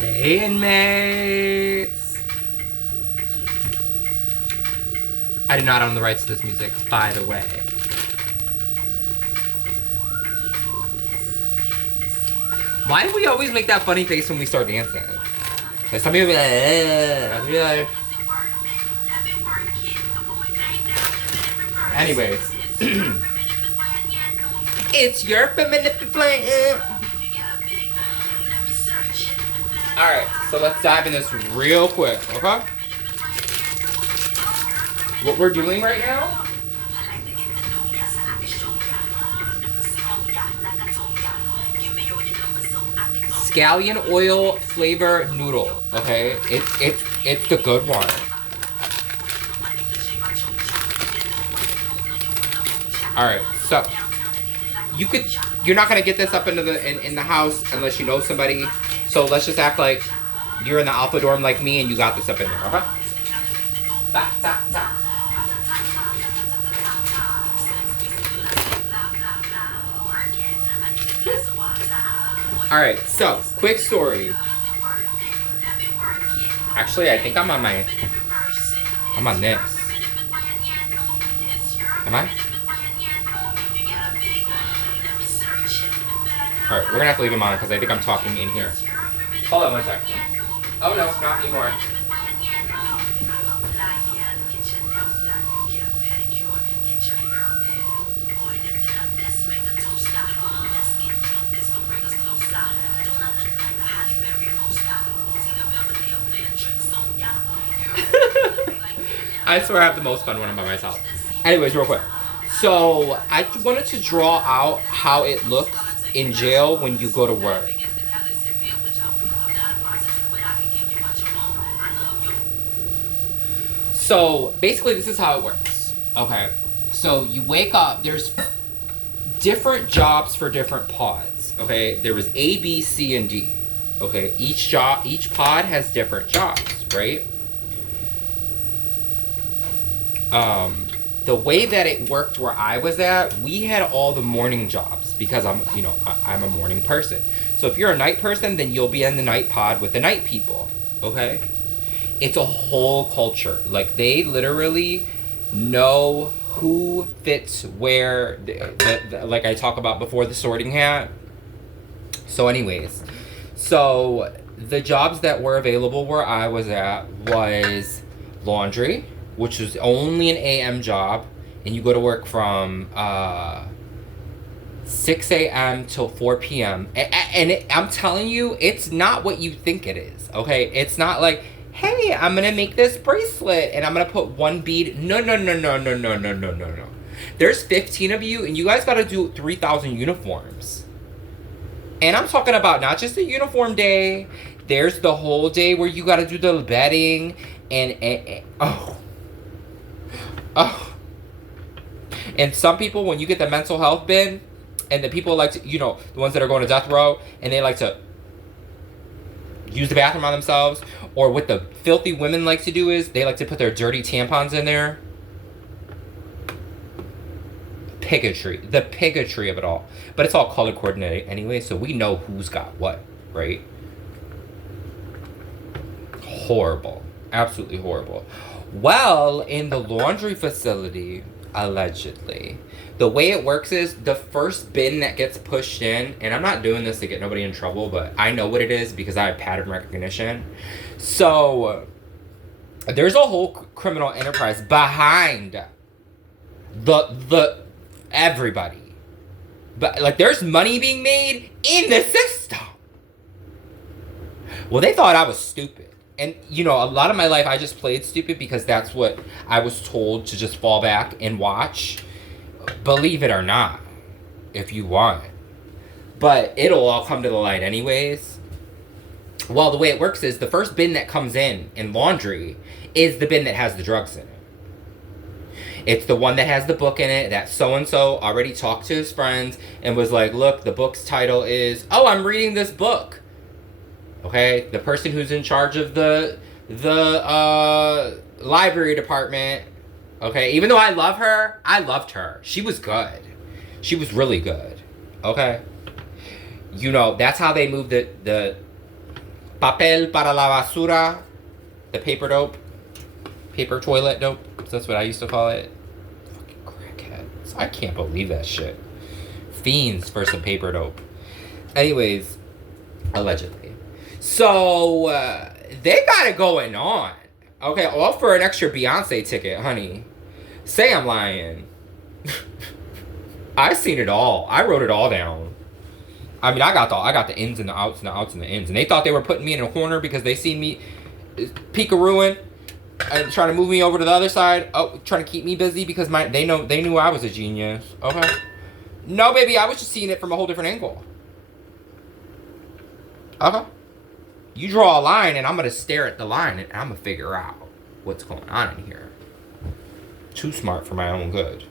Hey, inmates! I do not own the rights to this music, by the way. Why do we always make that funny face when we start dancing? Like some people be like, I'll be like... Anyways. It's your feminine plan. Alright, so let's dive in this real quick, okay? What we're doing right now scallion oil flavor noodle, okay? It's the good one. Alright, so you're not gonna get this up into in the house unless you know somebody. So let's just act like you're in the alpha dorm like me and you got this up in there, okay? Alright, so, quick story. Actually, I think I'm on this. Am I? Alright, we're gonna have to leave him on because I think I'm talking in here. Hold on one second. Oh no, not anymore. I swear I have the most fun when I'm by myself. Anyways, real quick. So, I wanted to draw out how it looks in jail when you go to work. So, basically, this is how it works. Okay. So, you wake up. There's different jobs for different pods. Okay. There was A, B, C, and D. Okay. Each pod has different jobs, right? The way that it worked where I was at, we had all the morning jobs because I'm a morning person. So if you're a night person, then you'll be in the night pod with the night people, okay? It's a whole culture. Like, they literally know who fits where, like I talk about before, the sorting hat. So anyways, so the jobs that were available where I was at was laundry, which was only an AM job, and you go to work from 6 a.m. till 4 p.m. And I'm telling you, it's not what you think it is, okay? It's not like, hey, I'm going to make this bracelet, and I'm going to put one bead. No. There's 15 of you, and you guys got to do 3,000 uniforms. And I'm talking about not just the uniform day. There's the whole day where you got to do the bedding, and and some people, when you get the mental health bin, and the people like to, the ones that are going to death row, and they like to use the bathroom on themselves, or what the filthy women like to do is they like to put their dirty tampons in there. The pigotry of it all. But it's all color coordinated anyway, so we know who's got what, right? Horrible. Absolutely horrible. Well, in the laundry facility, allegedly, the way it works is the first bin that gets pushed in, and I'm not doing this to get nobody in trouble, but I know what it is because I have pattern recognition. So, there's a whole criminal enterprise behind the everybody. But, like, there's money being made in the system. Well, they thought I was stupid. And, a lot of my life I just played stupid because that's what I was told to just fall back and watch. Believe it or not, if you want. But it'll all come to the light anyways. Well, the way it works is the first bin that comes in laundry is the bin that has the drugs in it. It's the one that has the book in it that so-and-so already talked to his friends and was like, look, the book's title is, oh, I'm reading this book. Okay, the person who's in charge of the library department. Okay, even though I loved her. She was good. She was really good. Okay, that's how they moved the Papel para la basura. The paper dope. Paper toilet dope. That's what I used to call it. Fucking crackheads. I can't believe that shit. Fiends for some paper dope. Anyways, allegedly. So, they got it going on. Okay, all for an extra Beyonce ticket, honey. Say I'm lying. I've seen it all. I wrote it all down. I mean, I got the ins and the outs and the outs and the ins. And they thought they were putting me in a corner because they seen me peek-a-ruin and trying to move me over to the other side. Oh, trying to keep me busy because they knew I was a genius. Okay. No, baby, I was just seeing it from a whole different angle. Okay. You draw a line and I'm going to stare at the line and I'm going to figure out what's going on in here. Too smart for my own good.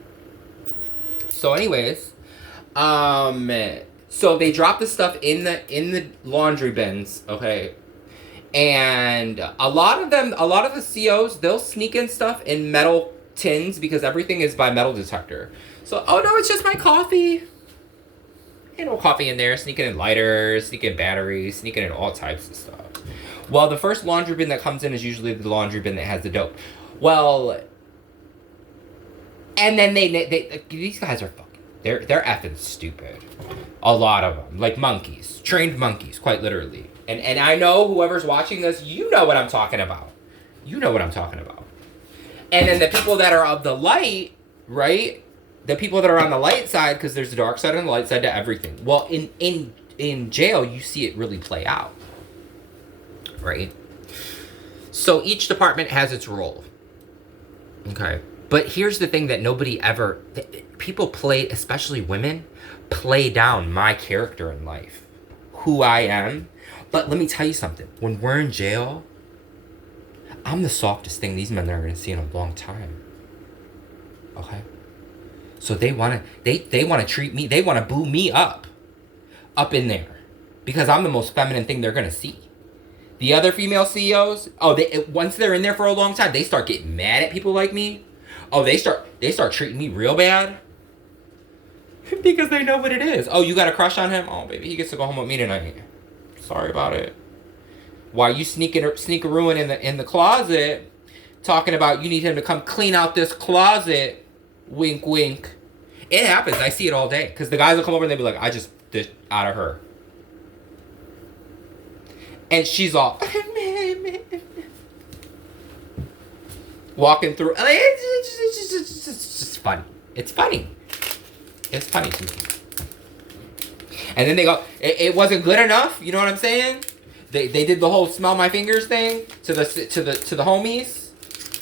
So anyways, so they drop the stuff in the laundry bins, okay? And a lot of the COs, they'll sneak in stuff in metal tins because everything is by metal detector. So, oh no, it's just my coffee. Ain't no coffee in there. Sneaking in lighters, sneaking in batteries, sneaking in all types of stuff. Well, the first laundry bin that comes in is usually the laundry bin that has the dope. Well, and then they these guys are fucking, they're effing stupid. A lot of them, like monkeys, trained monkeys, quite literally. And I know whoever's watching this, you know what I'm talking about. You know what I'm talking about. And then the people that are of the light, right? The people that are on the light side, because there's the dark side and the light side to everything. Well, in jail, you see it really play out, right? So each department has its role. Okay. But here's the thing that people play, especially women, play down my character in life, who I am. But let me tell you something. When we're in jail, I'm the softest thing these men are going to see in a long time. Okay? So they want to treat me, they want to boo me up in there. Because I'm the most feminine thing they're going to see. The other female CEOs, once they're in there for a long time, they start getting mad at people like me. Oh, they start treating me real bad. Because they know what it is. Oh, you got a crush on him? Oh, baby, he gets to go home with me tonight. Sorry about it. Why you sneak-a-ruin in the closet, talking about you need him to come clean out this closet. Wink, wink. It happens. I see it all day. Because the guys will come over and they'll be like, I just did out of her. And she's all walking through. It's just funny. It's funny. It's funny to me. And then they go, it wasn't good enough. You know what I'm saying? They did the whole smell my fingers thing to the homies,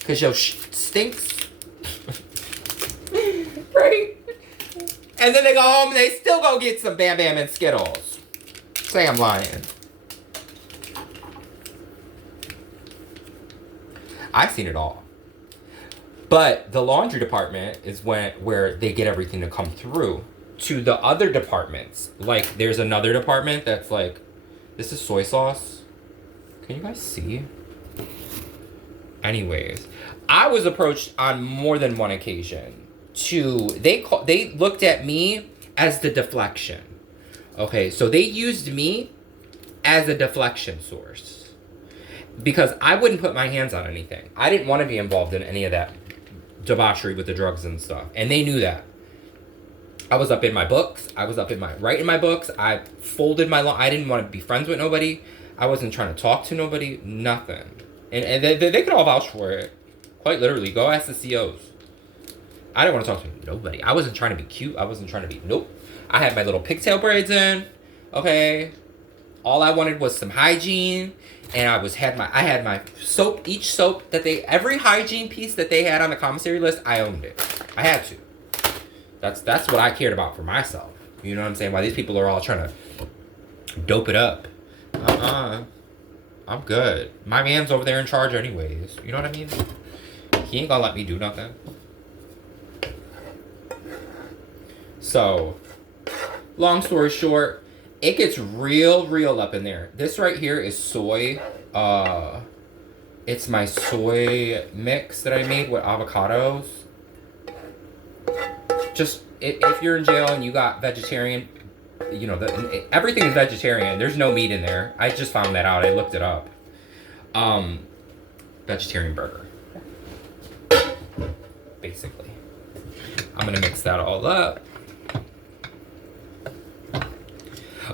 cause yo stinks, right? And then they go home and they still go get some Bam Bam and Skittles. Say I'm lying. I've seen it all. But the laundry department is where they get everything to come through to the other departments. Like, there's another department that's like, this is soy sauce. Can you guys see? Anyways, I was approached on more than one occasion they looked at me as the deflection. Okay, so they used me as a deflection source. Because I wouldn't put my hands on anything. I didn't want to be involved in any of that debauchery with the drugs and stuff. And they knew that. I was up in my books. Writing my books. I folded I didn't want to be friends with nobody. I wasn't trying to talk to nobody. Nothing. And they could all vouch for it. Quite literally. Go ask the COs. I didn't want to talk to nobody. I wasn't trying to be cute. I wasn't trying to be... Nope. I had my little pigtail braids in. Okay. All I wanted was some hygiene. And I had my soap, every hygiene piece that they had on the commissary list, I owned it. I had to. That's what I cared about for myself. You know what I'm saying? While these people are all trying to dope it up. I'm good. My man's over there in charge anyways. You know what I mean? He ain't gonna let me do nothing. So, long story short, it gets real up in there. This right here is soy. It's my soy mix that I made with avocados. Just, if you're in jail and you got vegetarian you know, everything is vegetarian. There's no meat in there. I just found that out. I looked it up. Vegetarian burger. Basically. I'm gonna mix that all up.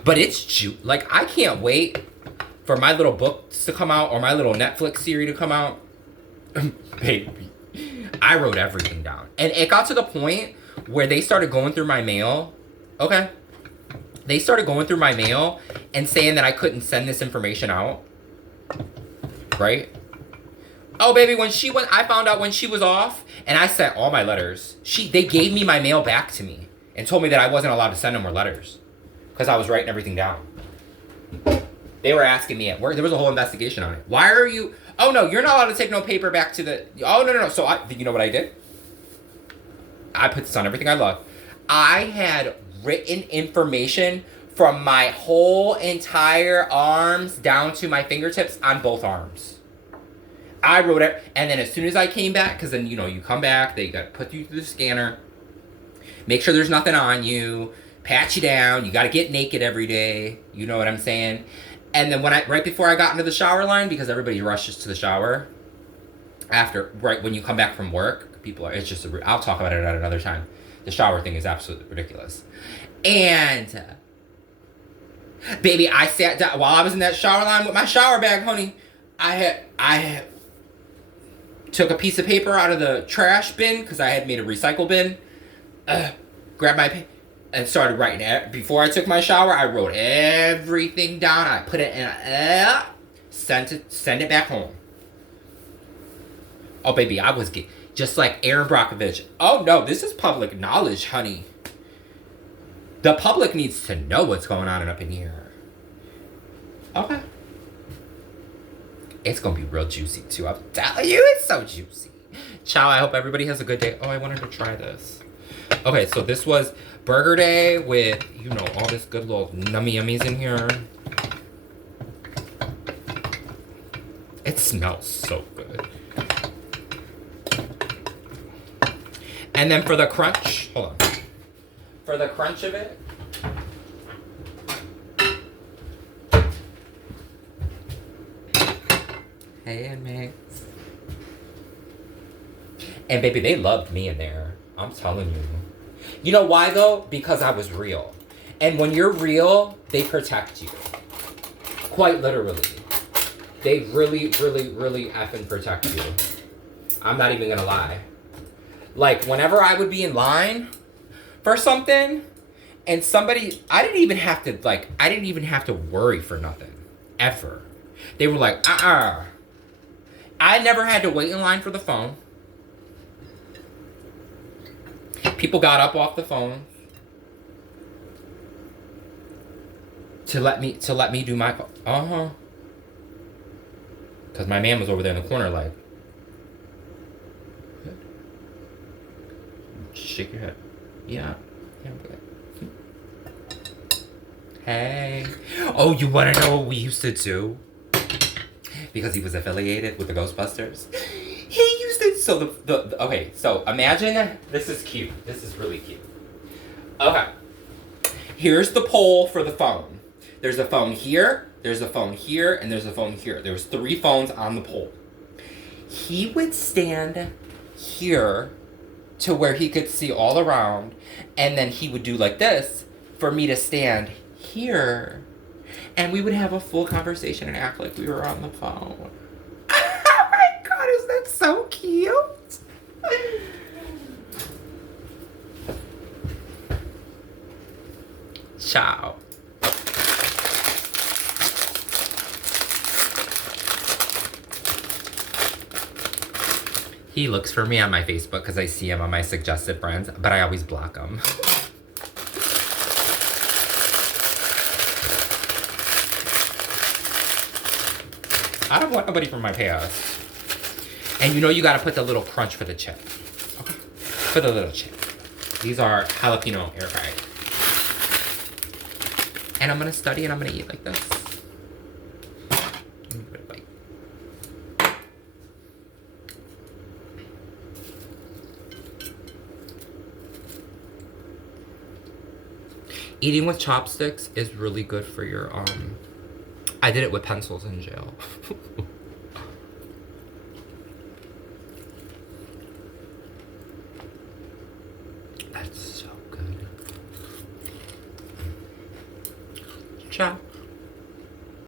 But it's like, I can't wait for my little books to come out or my little Netflix series to come out. Baby, I wrote everything down. And it got to the point where they started going through my mail. Okay. They started going through my mail and saying that I couldn't send this information out. Right? Oh, baby, I found out when she was off, and I sent all my letters. They gave me my mail back to me and told me that I wasn't allowed to send no more letters because I was writing everything down. They were asking me at work. There was a whole investigation on it. Why are you... Oh, no, you're not allowed to take no paper back to the... Oh, no. So, you know what I did? I put this on everything I love. I had written information from my whole entire arms down to my fingertips on both arms. I wrote it, and then as soon as I came back, because then, you know, you come back, they got to put you through the scanner, make sure there's nothing on you, pat you down, you got to get naked every day, you know what I'm saying? And then right before I got into the shower line, because everybody rushes to the shower, right when you come back from work, it's just, I'll talk about it at another time. The shower thing is absolutely ridiculous. And, baby, I sat down, while I was in that shower line with my shower bag, honey, I had took a piece of paper out of the trash bin, because I had made a recycle bin, grabbed my pen, and started writing it. Before I took my shower, I wrote everything down. I put it in send it back home. Oh, baby, I was just like Aaron Brockovich. Oh, no, this is public knowledge, honey. The public needs to know what's going on up in here. Okay. It's going to be real juicy, too. I'm telling you, it's so juicy. Ciao, I hope everybody has a good day. Oh, I wanted to try this. Okay, so this was Burger Day with, you know, all this good little nummy yummies in here. It smells so good. And then for the crunch, hold on. For the crunch of it, hey, Inmates. And baby, they loved me in there. I'm telling you. You know why though? Because I was real. And when you're real, they protect you. Quite literally. They really, really, really effing protect you. I'm not even gonna lie. Like, whenever I would be in line for something, and somebody, I didn't even have to worry for nothing. Ever. They were like, I never had to wait in line for the phone. People got up off the phone to let me do my because my man was over there in the corner like, good. Shake your head. Yeah, good. Hey. Oh, you want to know what we used to do? Because he was affiliated with the Ghostbusters. He used it. So okay, so imagine, this is cute. This is really cute. Okay. Here's the pole for the phone. There's a phone here, there's a phone here, and there's a phone here. There was 3 phones on the pole. He would stand here to where he could see all around, and then he would do like this for me to stand here. And we would have a full conversation and act like we were on the phone. Oh my God, is that so cute? Ciao. He looks for me on my Facebook because I see him on my suggested friends, but I always block him. I don't want nobody from my past. And you know you gotta put the little crunch for the chip. Okay. For the little chip. These are jalapeno air fried. And I'm gonna study and I'm gonna eat like this. Let me give it a bite. Eating with chopsticks is really good for your, I did it with pencils in jail. That's so good. Chop.